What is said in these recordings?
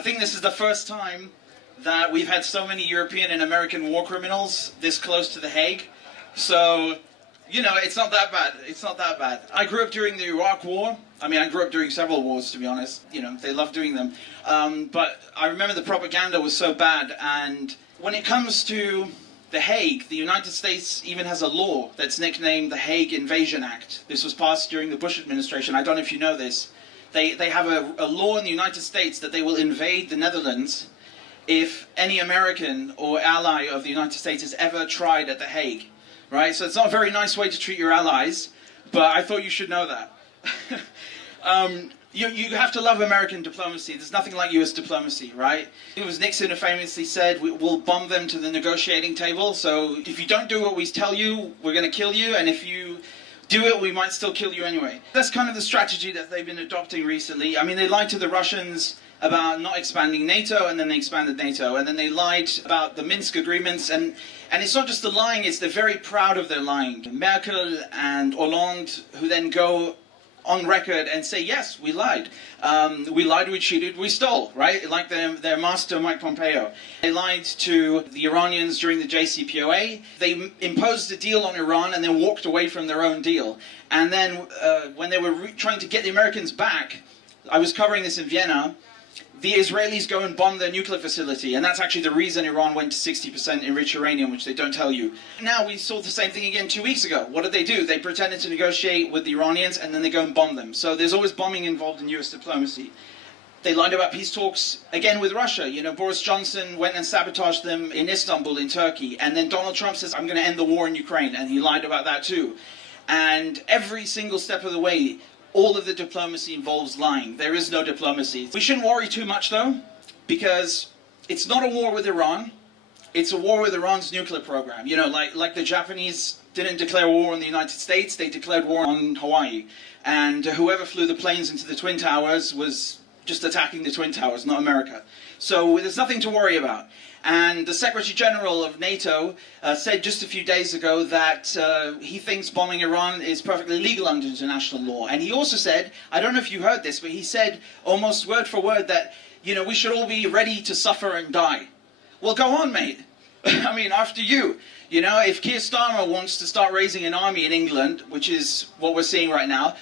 I think this is the first time that we've had so many European and American war criminals this close to The Hague. So, you know, it's not that bad. It's not that bad. I grew up during the Iraq War. I mean, I grew up during several wars, to be honest. You know, they love doing them. But I remember the propaganda was so bad. And when it comes to The Hague, the United States even has a law that's nicknamed the Hague Invasion Act. This was passed during the Bush administration. I don't know if you know this. They have a law in the United States that they will invade the Netherlands if any American or ally of the United States is ever tried at The Hague. Right? So it's not a very nice way to treat your allies, but I thought you should know that. You have to love American diplomacy. There's nothing like US diplomacy, right? It was Nixon who famously said, we'll bomb them to the negotiating table, so if you don't do what we tell you, we're going to kill you, and if you do it, we might still kill you anyway. That's kind of the strategy that they've been adopting recently. I mean, they lied to the Russians about not expanding NATO, and then they expanded NATO, and then they lied about the Minsk agreements, and it's not just the lying, it's they're very proud of their lying. Merkel and Hollande, who then go on record and say, yes, we lied, we cheated, we stole, right? Like their master, Mike Pompeo. They lied to the Iranians during the JCPOA. They imposed a deal on Iran and then walked away from their own deal. And then when they were trying to get the Americans back, I was covering this in Vienna, the Israelis go and bomb their nuclear facility, and that's actually the reason Iran went to 60% enriched uranium, which they don't tell you. Now we saw the same thing again 2 weeks ago. What did they do? They pretended to negotiate with the Iranians, and then they go and bomb them. So there's always bombing involved in US diplomacy. They lied about peace talks, again with Russia. You know, Boris Johnson went and sabotaged them in Istanbul, in Turkey, and then Donald Trump says, I'm going to end the war in Ukraine, and he lied about that too. And every single step of the way, all of the diplomacy involves lying. There is no diplomacy. We shouldn't worry too much though, because it's not a war with Iran. It's a war with Iran's nuclear program. You know, like the Japanese didn't declare war on the United States, they declared war on Hawaii. And whoever flew the planes into the Twin Towers was just attacking the Twin Towers, not America. So there's nothing to worry about. And the Secretary General of NATO said just a few days ago that he thinks bombing Iran is perfectly legal under international law. And he also said, I don't know if you heard this, but he said almost word for word that, you know, we should all be ready to suffer and die. Well, go on, mate. I mean, after you. You know, if Keir Starmer wants to start raising an army in England, which is what we're seeing right now,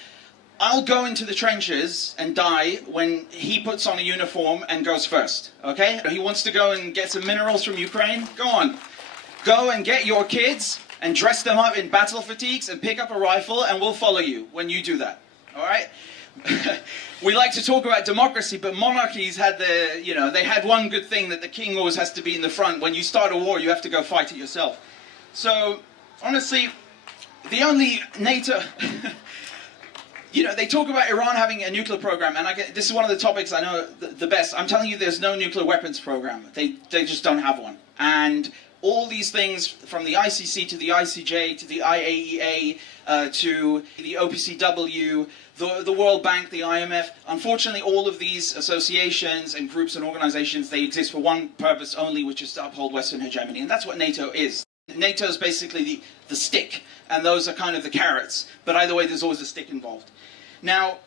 I'll go into the trenches and die when he puts on a uniform and goes first, okay? He wants to go and get some minerals from Ukraine? Go on. Go and get your kids and dress them up in battle fatigues and pick up a rifle, and we'll follow you when you do that, all right? We like to talk about democracy, but monarchies had they had one good thing, that the king always has to be in the front. When you start a war, you have to go fight it yourself. So, honestly, the only NATO... You know, they talk about Iran having a nuclear program, and this is one of the topics I know the best. I'm telling you, there's no nuclear weapons program. They just don't have one. And all these things, from the ICC to the ICJ to the IAEA to the OPCW, the World Bank, the IMF, unfortunately all of these associations and groups and organizations, they exist for one purpose only, which is to uphold Western hegemony. And that's what NATO is. NATO is basically the stick, and those are kind of the carrots. But either way, there's always a stick involved. Now,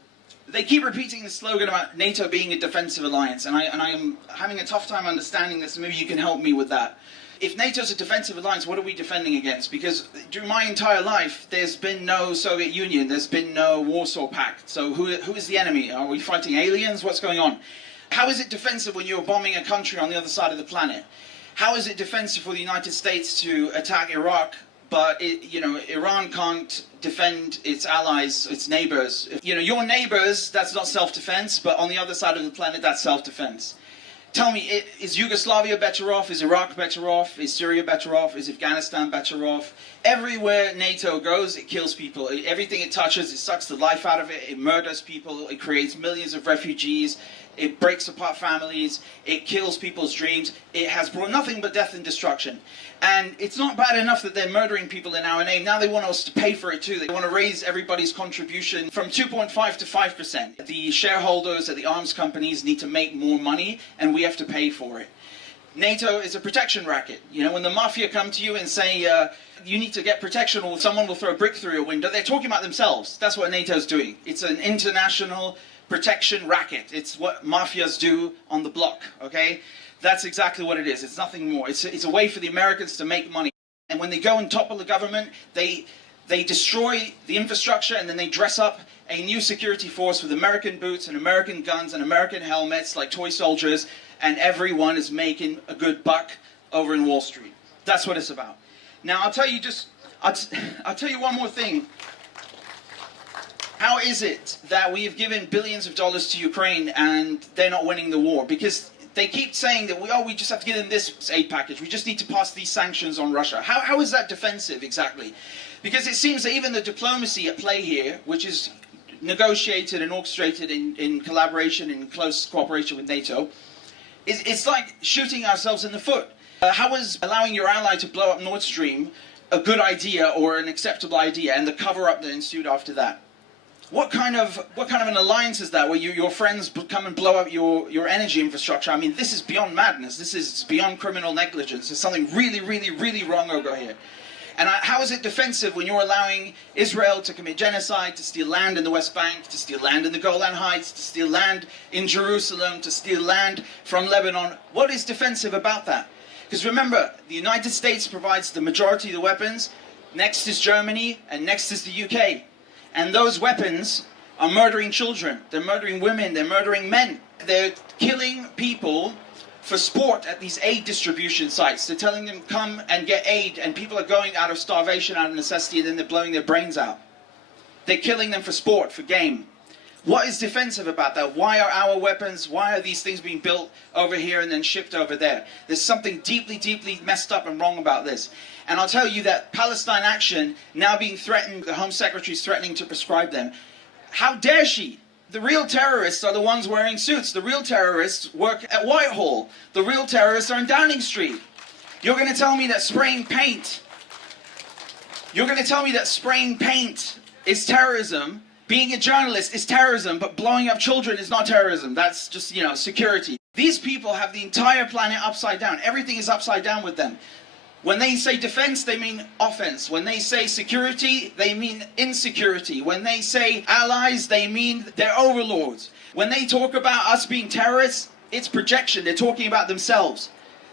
they keep repeating the slogan about NATO being a defensive alliance, and I am having a tough time understanding this, and maybe you can help me with that. If NATO's a defensive alliance, what are we defending against? Because during my entire life, there's been no Soviet Union, there's been no Warsaw Pact. So who is the enemy? Are we fighting aliens? What's going on? How is it defensive when you're bombing a country on the other side of the planet? How is it defensive for the United States to attack Iraq, but Iran can't defend its allies, its neighbors? You know, your neighbors, that's not self-defense, but on the other side of the planet, that's self-defense. Tell me, is Yugoslavia better off? Is Iraq better off? Is Syria better off? Is Afghanistan better off? Everywhere NATO goes, it kills people. Everything it touches, it sucks the life out of it. It murders people. It creates millions of refugees. It breaks apart families. It kills people's dreams. It has brought nothing but death and destruction. And it's not bad enough that they're murdering people in our name. Now they want us to pay for it too. They want to raise everybody's contribution from 2.5 to 5%. The shareholders at the arms companies need to make more money, and we have to pay for it. NATO is a protection racket. You know, when the mafia come to you and say, you need to get protection or someone will throw a brick through your window, they're talking about themselves. That's what NATO's doing. It's an international protection racket. It's what mafias do on the block, okay? That's exactly what it is. It's nothing more. It's a way for the Americans to make money. And when they go and topple the government, they destroy the infrastructure, and then they dress up a new security force with American boots and American guns and American helmets like toy soldiers, and everyone is making a good buck over in Wall Street. That's what it's about. Now, I'll tell you one more thing. How is it that we have given billions of dollars to Ukraine and they're not winning the war? Because they keep saying that we just have to give them this aid package. We just need to pass these sanctions on Russia. How is that defensive exactly? Because it seems that even the diplomacy at play here, which is negotiated and orchestrated in collaboration, in close cooperation with NATO, it's like shooting ourselves in the foot. How is allowing your ally to blow up Nord Stream a good idea or an acceptable idea, and the cover-up that ensued after that? What kind of an alliance is that, where your friends come and blow up your energy infrastructure? I mean, this is beyond madness. This is beyond criminal negligence. There's something really, really, really wrong over here. And how is it defensive when you're allowing Israel to commit genocide, to steal land in the West Bank, to steal land in the Golan Heights, to steal land in Jerusalem, to steal land from Lebanon? What is defensive about that? Because remember, the United States provides the majority of the weapons. Next is Germany, and next is the UK. And those weapons are murdering children. They're murdering women. They're murdering men. They're killing people for sport at these aid distribution sites. They're telling them, come and get aid, and people are going out of starvation, out of necessity, and then they're blowing their brains out. They're killing them for sport, for game. What is defensive about that? Why are our weapons, why are these things being built over here and then shipped over there? There's something deeply, deeply messed up and wrong about this. And I'll tell you that Palestine Action, now being threatened, the Home Secretary is threatening to prescribe them. How dare she? The real terrorists are the ones wearing suits. The real terrorists work at Whitehall. The real terrorists are in Downing Street. You're going to tell me that spraying paint, is terrorism? Being a journalist is terrorism, but blowing up children is not terrorism. That's just, security. These people have the entire planet upside down. Everything is upside down with them. When they say defense, they mean offense. When they say security, they mean insecurity. When they say allies, they mean they're overlords. When they talk about us being terrorists, it's projection. They're talking about themselves.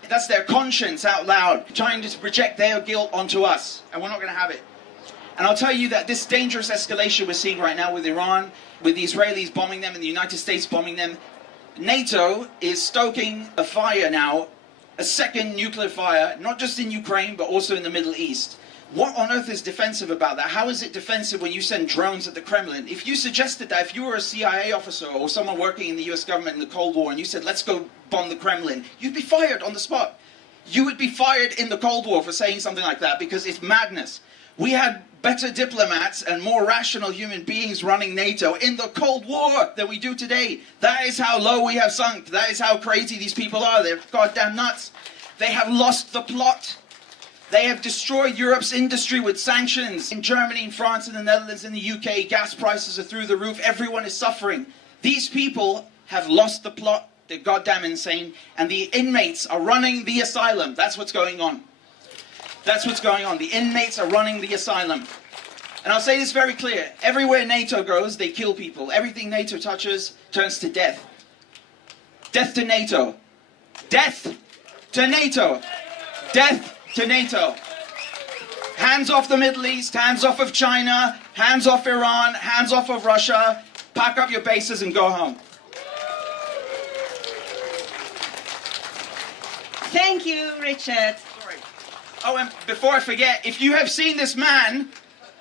That's their conscience out loud, trying to project their guilt onto us. And we're not going to have it. And I'll tell you that this dangerous escalation we're seeing right now with Iran, with the Israelis bombing them and the United States bombing them, NATO is stoking a fire now, a second nuclear fire, not just in Ukraine, but also in the Middle East. What on earth is defensive about that? How is it defensive when you send drones at the Kremlin? If you suggested that, if you were a CIA officer or someone working in the US government in the Cold War, and you said, let's go bomb the Kremlin, you'd be fired on the spot. You would be fired in the Cold War for saying something like that, because it's madness. We had better diplomats and more rational human beings running NATO in the Cold War than we do today. That is how low we have sunk. That is how crazy these people are. They're goddamn nuts. They have lost the plot. They have destroyed Europe's industry with sanctions. In Germany, in France, in the Netherlands, in the UK, gas prices are through the roof. Everyone is suffering. These people have lost the plot. They're goddamn insane. And the inmates are running the asylum. That's what's going on. That's what's going on. The inmates are running the asylum. And I'll say this very clear. Everywhere NATO goes, they kill people. Everything NATO touches turns to death. Death to NATO. Death to NATO. Death to NATO. Hands off the Middle East, hands off of China, hands off Iran, hands off of Russia. Pack up your bases and go home. Thank you, Richard. Oh, and before I forget, if you have seen this man,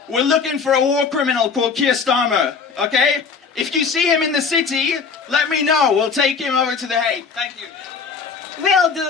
we're looking for a war criminal called Keir Starmer, okay? If you see him in the city, let me know. We'll take him over to The Hague. Thank you. Will do.